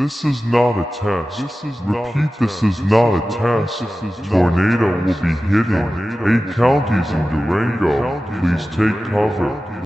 This is not a test. Repeat, this is not a test. Tornado will be hitting 8 counties in Durango. Please take cover.